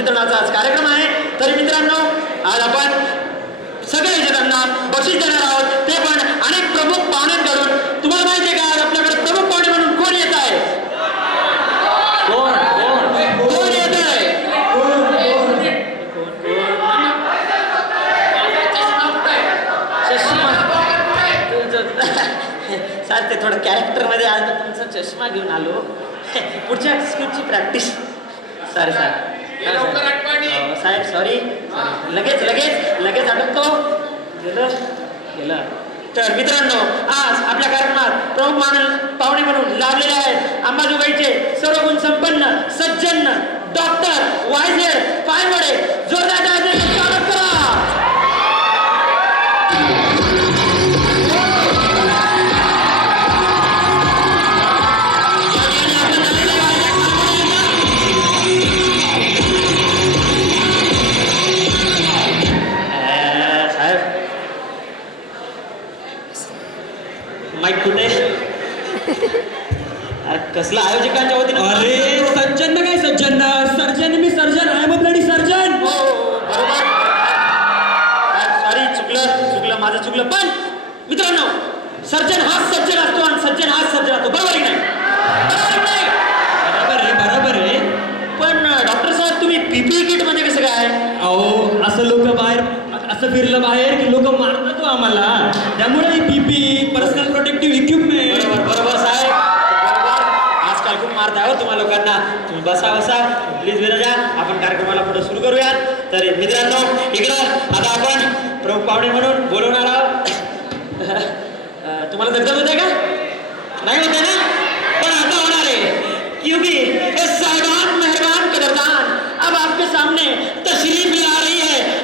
वितरणाचा आज कार्यक्रम आहे. तरी मित्रांनो आज आपण सगळे जणांना बक्षीस देणार आहोत. ते पण अनेक प्रमुख पाहुण्यांकडून तुम्हाला माहिती आहे का आज आपल्याकडे प्रमुख पाहुणे म्हणून कोण येत आहे? कोण कोण कोण येत आहे? सर ते थोडं कॅरेक्टरमध्ये आज तुमचा चष्मा घेऊन आलो. पुढच्या स्क्रिप्टची प्रॅक्टिस सर सर साहेब सॉरी लगेच लगेच लगेच अटकतो गेलं? गेलं. तर मित्रांनो आज आपल्या कार्यक्रमात प्रमुख मान पाहुणे म्हणून लाभलेले आहेत अंबाजोगाईचे सर्व गुण संपन्न सज्जन डॉक्टर वायझेड पायवडे जोरदार कसलं आयोजकांच्या वतीनं? अरे सज्जन काय सज्जन surgeon me surgeon I am bloody surgeon sorry चुकलं चुकलं माझं चुकलं. पण मित्रांनो सर्जन हाच सज्जन असतो आणि सज्जन हाच सज्जन असतो. बरोबर आहे? बरोबर आहे बरोबर आहे पण डॉक्टर साहेब तुम्ही पीपी किट म्हणजे कसं काय? अहो असं लोक बाहेर असं फिरलं बाहेर की लोक मारतात हो आम्हाला. त्यामुळे पीपी पर्सनल प्रोटेक्टिव्ह इक्विपमेंट बरोबर बरोबर साहेब बरोबर आजकाल खूप मारत आहे हो तुम्हा लोकांना तुम्ही बसा बसा. प्लीज विराजा आपण कार्यक्रमाला पुढे सुरू करूयात. तर मित्रांनो इकडं आता आपण प्रमुख पाहुणे म्हणून बोलवणार आहोत. तुम्हाला दगदग होते का? नाही होते ना? पण आता होणार आहे. क्योंकि ये साहिबान मेहरबान कदरदान. अब आपके सामने तशरीफ ला रही है.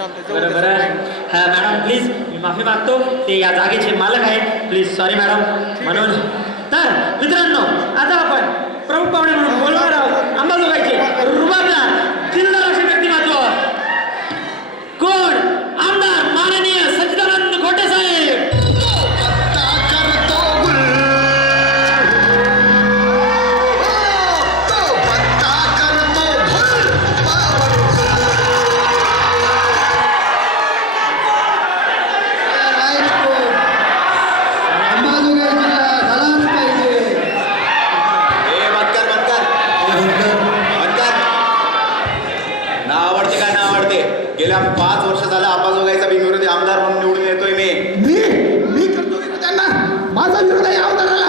हा मॅडम प्लीज मी माफी मागतो. ते या जागेचे मालक आहेत. Please sorry madam. म्हणून तर मित्रांनो आता आपण प्रमुख पाहुणे म्हणून बोलणार गेल्या पाच वर्ष झालं आंबाजोगाईचा बिनविरोधी आमदार म्हणून निवडून येतोय मी. मी मी करतो विरोध त्यांना माझा विरोध आहे आमदाराला.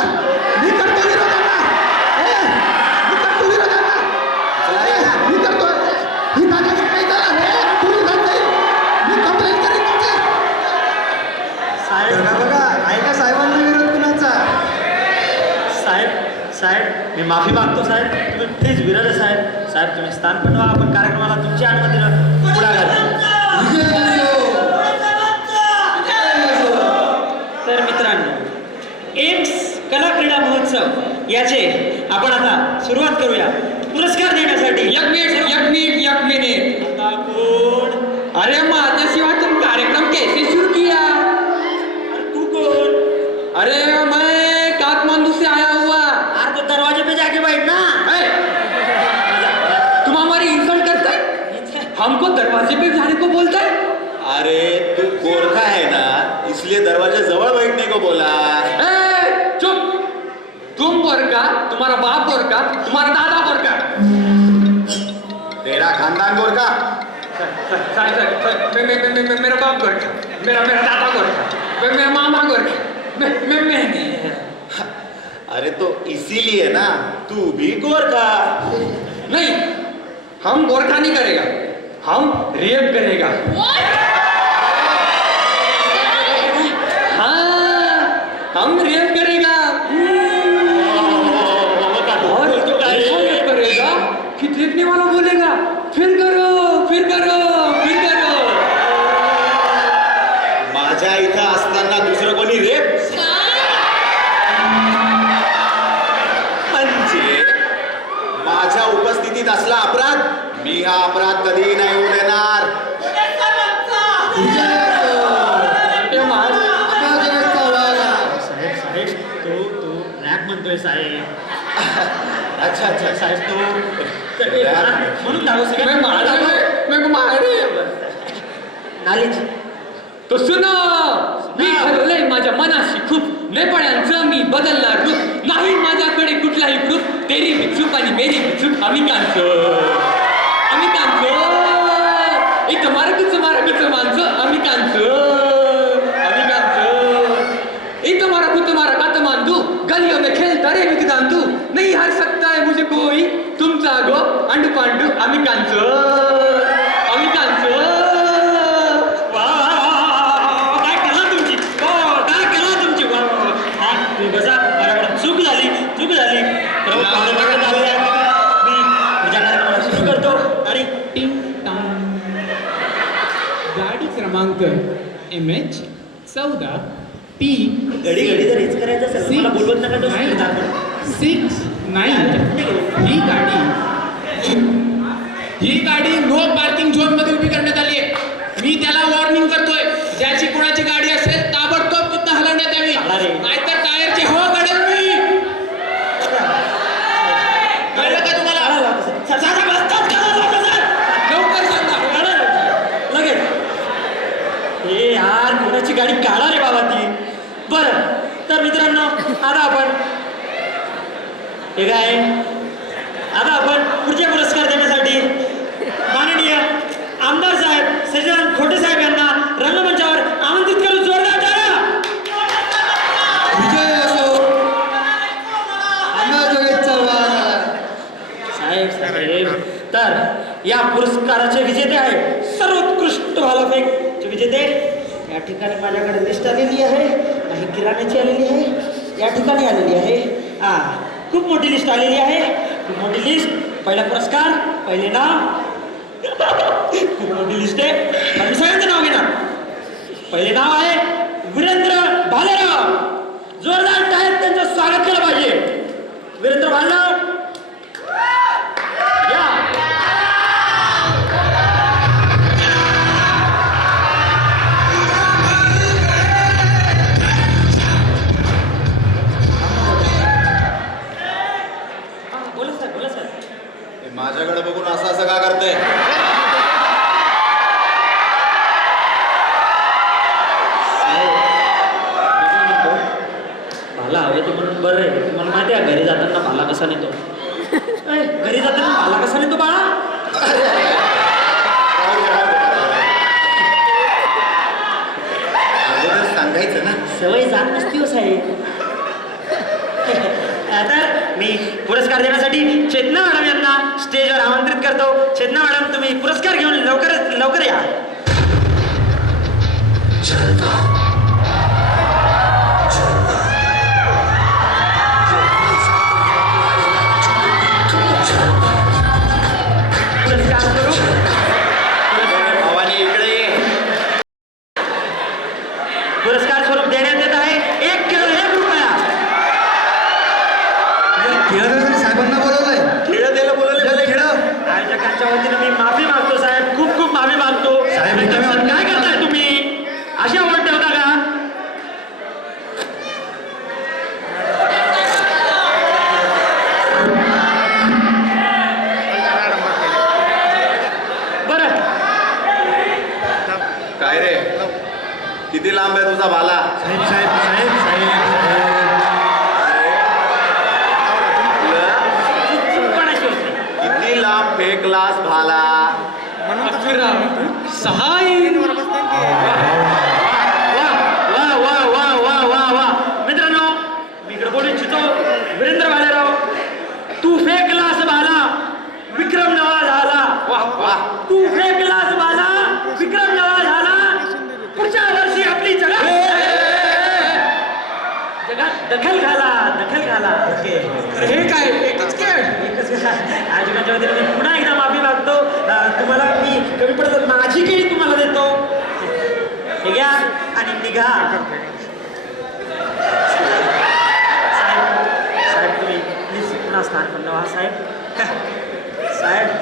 मी करतो विरोध विरोध ही हे तुमची. साहेब बघा ऐका साहेबांचा विरोध कुणाचा? साहेब साहेब मी माफी मागतो साहेब. तुम्ही प्लीज विराजा साहेब. साहेब तुम्ही स्थान बनवा आपण कार्यक्रमाला तुमच्या अनुमतीनं पुढाकार तर मित्रांनो एम्स कला क्रीडा महोत्सव याचे आपण आता सुरुवात करूया. पुरस्कार देण्यासाठी. एक मिनिट एक मिनिट एक मिनिट आता कोण? अरे माझ्याशिवाय तुम कार्यक्रम कैसे शुरू किया? अरे तू कोण? अरे मैं काठमांडू से आया हुआ. अरे तो दरवाजे पे जाके बैठ ना. ए, तुम हमारी इंसल्ट करते है? हमको दरवाजे पे जाने को बोलता है? अरे तू गोरखा है ना इसलिए दरवाजे जवळ बैठने को बोला. तुम्हारा बाप गोरका तुम्हारा दादा गोरका तेरा खानदान गोरखा मेरा बाप गोरखा मेरा मेरा दादा गोरखा मेरा मामा गोरखा मैं मैं मैं अरे तो इसीलिए ना तू भी गोरखा नहीं हम गोरखा नहीं करेगा हम रेप करेगा। हाँ हम रेप असला अपराध? मी हा अपराध कधीही नाही होऊ देणार साहेब रॅप अच्छा अच्छा. साहेब तो म्हणून धावू मैं सगळं मारा मैं को मारे नालीच. तो सुनो. मी ठरवलंय माझ्या मनाशी खूप. नेपाळ्यांचं मी बदलणार रूप. नाही माझ्याकडे कुठलाही ग्रुप तेरी भी चूप आणि मेरी भी चूप आम्ही कांचो आम्ही कांचो इथं मारकच मारकच माणसं आम्ही कांचो आम्ही कांचो इथं मारा कुत मारा कात मांदू गलियों में खेलता रे विक दांतू नहीं हार सकता है मुझे कोई तुमचा गो अंडू पांडू आम्ही कांचो आम्ही कांचो वा, वा, वा, वा, वा, काय कला तुमची वा, वा, वा, काय कला तुमची वा, वा, वा. हा, तुम्ही बसा माझ्याकडे चूक झाली चूक झाली प्रभू पाहुण्याकडे झालेली आहे. मी तुझ्या कार्यक्रमाला सुरू करतो आणि टिंग टांग गाडी क्रमांक एम एच चौदा पी घडी घडी जर हेच करायचं असेल मला बोलवत नका तो. सिक्स नाईन ही गाडी ही गाडी नो पार्किंग झोनमध्ये उभी करण्यात आली आहे मी त्याला वॉर्निंग करतोय ज्याची कोणाची गाडी असेल ताबडतोब तिथं हलवण्यात यावी अरे. नाहीतर टायरची हवा काढेल मी कळलं का तुम्हाला सर, सर, सर, बसतात का? लवकर, सर. लवकर सांगा काढा लवकर. लगेच हे यार कोणाची गाडी काढा रे बाबा ती बरं तर मित्रांनो आता आपण हे काय? आता आपण पुढचे पुरस्कार देण्यासाठी माननीय आमदार साहेब सचिदानंद खोटे साहेब यांना रंगमंचावर आमंत्रित करून जोरदार. विजय असो चव्हाण. साहेब साहेब तर या पुरस्काराचे विजेते आहे सर्वोत्कृष्ट भालाफेक विजेते. या ठिकाणी माझ्याकडे लिस्ट आलेली आहे. किराण्याची आलेली आहे या ठिकाणी आलेली आहे. हा खूप मोठी लिस्ट आलेली आहे. खूप मोठी लिस्ट पहिला पुरस्कार पहिले नाव. खूप मोठी लिस्ट आहे. आणि मी सगळ्यांचं नाव घेणार. पहिले नाव आहे वीरेंद्र भालेराव. जोरदार टाळ्यात त्यांचं स्वागत केलं पाहिजे. वीरेंद्र भालेराव सांगायचं ना? सवय जात नसती हो साहेब. तर मी पुरस्कार देण्यासाठी चेतना मॅडम यांना स्टेजवर आमंत्रित करतो. चेतना मॅडम तुम्ही पुरस्कार घेऊन लवकर लवकर या.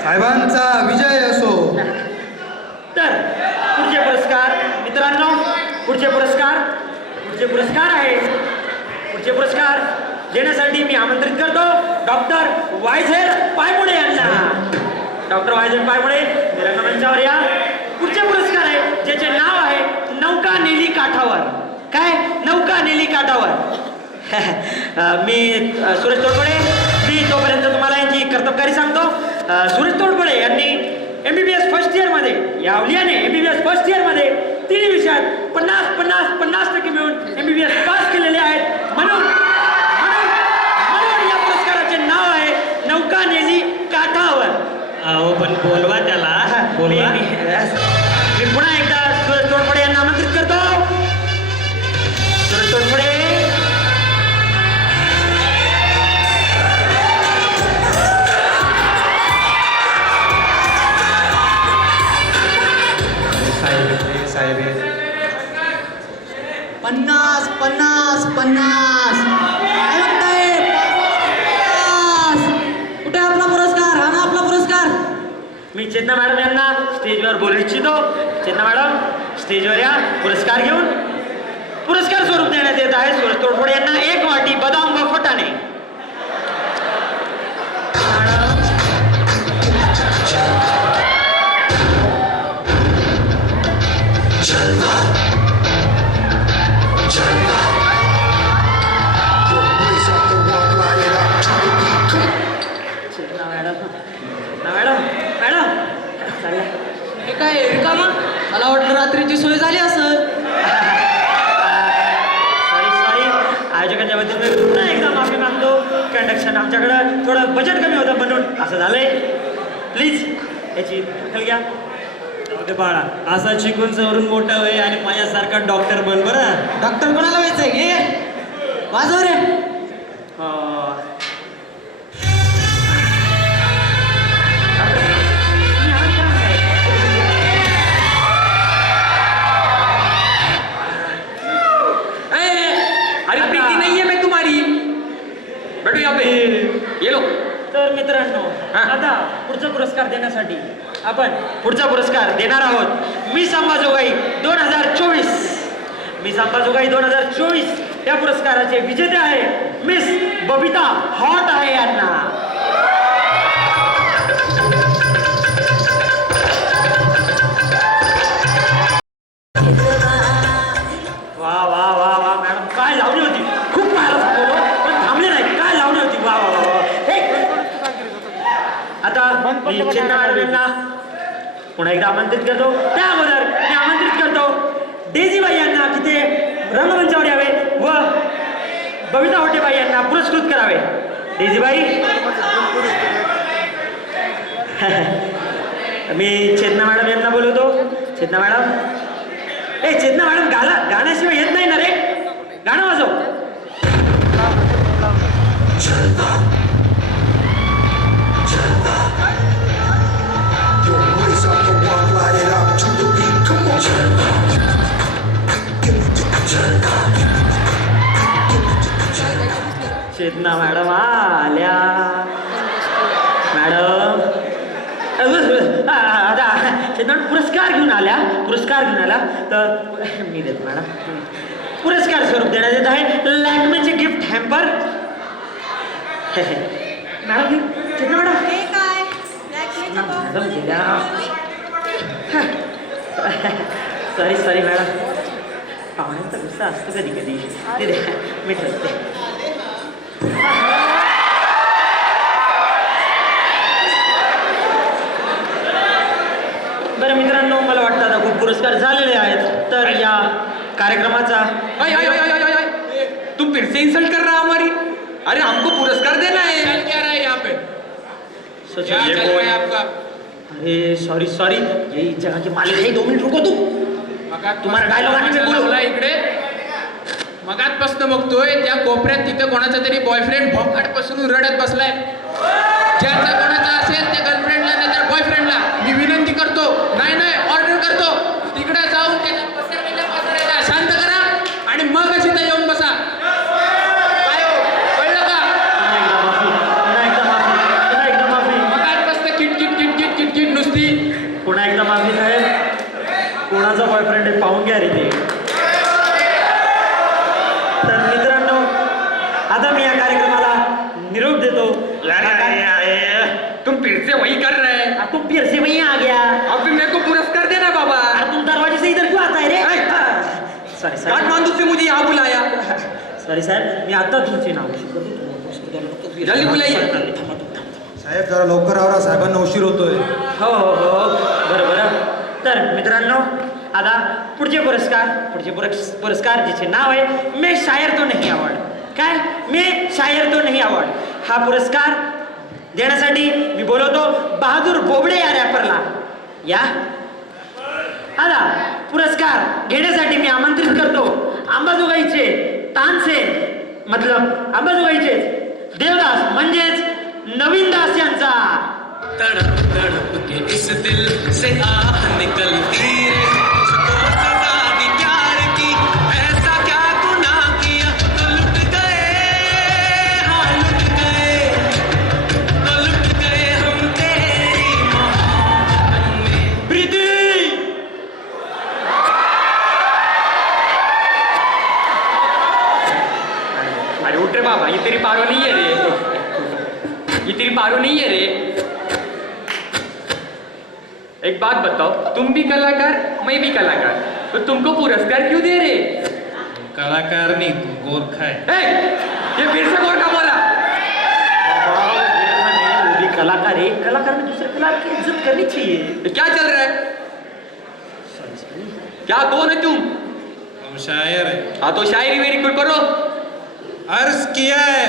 साहेबांचा विजय असो. तर पुढचे पुरस्कार मित्रांनो पुढचे पुरस्कार पुढचे पुरस्कार आहे. पुढचे पुरस्कार देण्यासाठी मी आमंत्रित करतो डॉक्टर वायझेर पायमुडे यांना. डॉक्टर वायझेर पायमुडे मी रंगमंचावर या. पुढचे पुरस्कार आहे ज्याचे नाव आहे नौका नेली काठावर. काय? नौका नेली काठावर. मी सुरेश तोडपडे मी तोपर्यंत तुम्हाला यांची कर्तबकारी सांगतो. सुरेश तोडपडे यांनी M B B S first इयरमध्ये या अवलियाने M B B S first इयरमध्ये तिन्ही विषयात पन्नास पन्नास पन्नास टक्के मिळून M B B S pass केलेले आहेत. म्हणून म्हणून या पुरस्काराचे नाव आहे नौका नेली काठावर. अहो पण बोलवा त्याला. बोलवा. पन्नास. काय कुठे आपला पुरस्कार? हा ना आपला पुरस्कार. मी चेतना मॅडम यांना स्टेजवर बोलू इच्छितो. चेतना मॅडम स्टेजवर या. पुरस्कार घेऊन. पुरस्कार स्वरूप देण्यात येत आहे. सुरेश तोडफोड यांना एक वाटी बदाम व फटाणे. Madam madam madam. चालेल हे काय रिकामा? मला वाटलं रात्रीची सोय झाली असेल. सॉरी सॉरी आयोजकांच्या मी पुन्हा एकदा माफी मागतो. कंडक्शन आमच्याकडं थोडं बजेट कमी होतं म्हणून असं झालंय. प्लीज याची दखल घ्या. दे बाळा. असा शिकून सवरून मोठा होय आणि माझ्यासारखा डॉक्टर बन बरं. डॉक्टर कोणाला व्हायचंय? घे वाजव रे. तर मित्रांनो. आता पुढचा पुरस्कार देण्यासाठी आपण पुढचा पुरस्कार देणार आहोत मी संभाजोगाई दोन हजार चोवीस. मी संभाजोगाई दोन हजार चोवीस या पुरस्काराचे विजेते आहे मिस बबिता. हॉट आहे यांना. मी चेतना मॅडम पुन्हा एकदा आमंत्रित करतो. त्या अगोदर मी आमंत्रित करतो. डेजीबाई यांना की ते रंगमंचावर यावे व बबिता होटेबाई यांना पुरस्कृत करावे. डेजीबाई. मी चेतना मॅडम यांना बोलवतो. चेतना मॅडम. ए चेतना मॅडम गाला गाण्याशिवाय येत नाही ना रे? गाणं वाजव. चेतना मॅडम आल्या. मॅडम. चेतन पुरस्कार घेऊन आल्या पुरस्कार घेऊन आला तर मी देतो मॅडम. पुरस्कार स्वरूप देण्यात येत आहे. लॅकमेचे gift hamper. Madam Chetan madam? काय? मॅडम गेल्या. Sorry sorry madam. पाहुण्यांचा गुस्सा असतो कधी कधी. मी ठरते बरं मित्रांनो मला वाटतं आता खूप पुरस्कार झालेले आहेत तर या कार्यक्रमाचा आय, आय, आय, आय, आय, आय। तू फिर से इंसल्ट कर रहा है हमारी अरे हमको पुरस्कार देना है चल क्या रहा है यहाँ पे सच क्या ये चल बोल- रहा है आपका अरे सॉरी सॉरी ये जगह के मालिक है दो मिनट रुको तुम मगात तुम्हाला dialogue आणि मी बोलू. इकडे मगात पासन बघतोय त्या कोपऱ्यात तिथं कोणाचा तरी बॉयफ्रेंड भोकाटपासून रडत बसलाय. ज्याचा कोणाचा असेल त्या गर्लफ्रेंडला नाही तर बॉयफ्रेंडला मी विनंती करतो नाही नाही ऑर्डर करतो तिकडे जाऊन त्याच्या पसरलेल्या पसरायला शांत करा आणि मग इथं येऊन बसा काय हो? कळलं का पुन्हा एकदा माफी पुन्हा एकदा माफी पुन्हा एकदा माफी मगात पासन किटकिट किटकिट किटकिट नुसती पुन्हा एकदा माफी साहेब कोणाचा बॉयफ्रेंड आहे पाहून घ्या रे ते तर मित्रांनो आता मी या कार्यक्रमाला निरोप देतो तुम फिर से वही कर रहे हैं अब तुम फिर से वहीं आ गया अब भी मेरे को पुरस्कार देना बाबा अरे तुम दरवाजे से इधर क्यों आता है रे सॉरी सॉरी काठमांडू से मुझे यहाँ बुलाया. सॉरी साहेब मी आता तुमचे नाव जल्दी बुलाइए साहेब जरा लवकर आवरा साहेबांना उशीर होतोय. हो हो हो. बरं बरं. तर मित्रांनो आता पुढचे पुरस्कार पुढचे पुरस् पुरस्कार जिचे नाव आहे मे शायर तो नहीं अवॉर्ड काय? मे शायर तो नहीं अवॉर्ड हा पुरस्कार देण्यासाठी मी बोलवतो बहादूर बोबडे या रॅपरला. या? आता पुरस्कार घेण्यासाठी मी आमंत्रित करतो. अंबाजोगाईचे तानसेन मतलब अंबाजोगाईचे देवदास म्हणजेच नवीन दास यांचा. तड़प तड़प के इस दिल से आह निकलती रे तो तुमको पुरस्कार क्यों दे रहे? कलाकार नहीं तू गोरखा है ए, ये फिर से का बोला। कलाकार है कलाकार में दूसरे कलाकार की इज़्ज़त करनी चाहिए। ये क्या चल रहा है? क्या कौन है तुम? हम शायर है। हाँ तो शायरी वेरी कुछ करो। अर्ज़ किया है।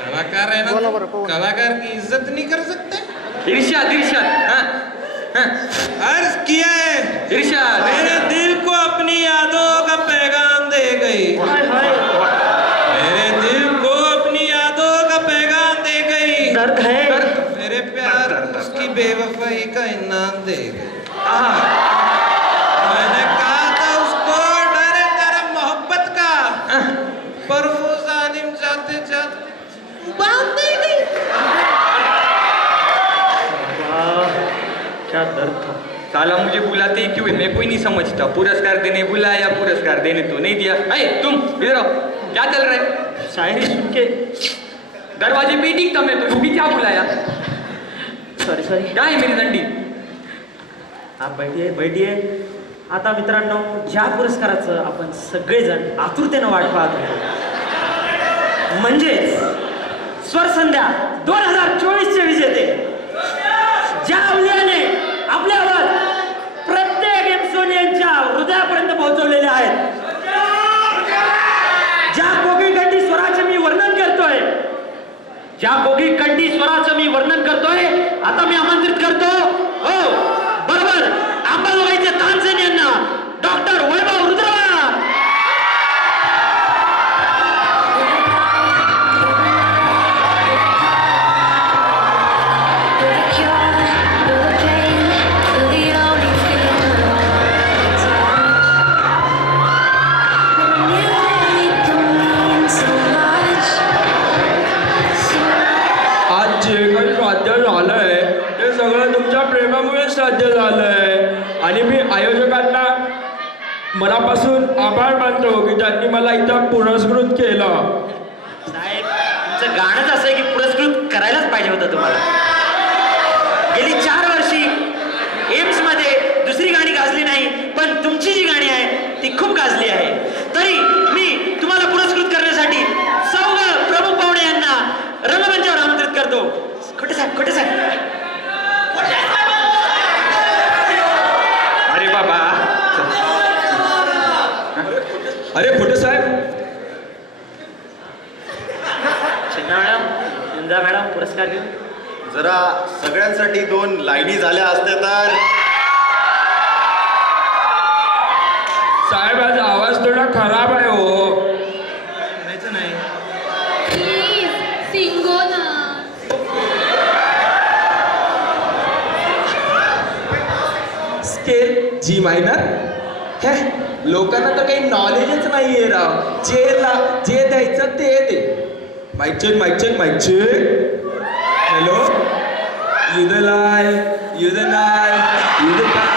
कलाकार है ना तू? कलाकार की इज़्ज़त नहीं कर सकते? इर्शाद इर्शाद हाँ। अर्ज़ किया है। इरशाद। मेरे दिल को अपनी यादों का पैगाम दे गई। हाय हाय मेरे दिल को अपनी यादों का पैगाम दे गई। दर्द है। मेरे प्यार उसकी बेवफाई का इनाम दे गई। क्या दर्द था साला मुझे बुलाते ही क्यों? है मैं कोई नहीं समझता। पुरस्कार देने बुलाया पुरस्कार देने तो नहीं दिया। अरे तुम इधर आओ। क्या चल रहा है? शायरी सुन के दरवाजे पे ही टिकता मैं तो भी क्या बुलाया? सॉरी सॉरी क्या है मेरी दंडी आप बैठिये बैठिये आता मित्रांनो ज्या पुरस्काराचं आपण सगळेजण आतुरतेनं वाट पाहत आहे म्हणजेच स्वरसंध्या दोन हजार चोवीसचे विजेते ज्या अवलियाने आपले आवाज प्रत्येक एमसोनियनच्या हृदयापर्यंत पोहोचवलेले आहेत ज्या कोकिळ कंठी स्वराचे मी वर्णन करतोय ज्या बोगी कंडी स्वराचं मी वर्णन करतोय आता मी आमंत्रित करतो पाहिजे होतं तुम्हाला. गेली चार वर्षी एम्समध्ये दुसरी गाणी गाजली नाही पण तुमची जी गाणी आहे ती खूप गाजली आहे. तरी मी तुम्हाला पुरस्कृत करण्यासाठी सौग प्रमुख पाहुणे यांना रंगमंचावर आमंत्रित करतो. खोटे साहेब खोटे साहेब. अरे बाबा. अरे खोटे साहेब चिन्हा मॅडम इंदा मॅडम पुरस्कार घेऊन. जरा सगळ्यांसाठी दोन लाईनी झाल्या असत्या तर. साहेब आज आवाज थोडा खराब आहे हो. करायचं नाही. प्लीज सिंगो ना. स्केल जी मायनर हे लोकांना तर काही नॉलेजच नाहीये राव. जे ला जे द्यायचं ते दे. Mày trên mày trên mày trên Hello You the lie, You the lie, You the lie.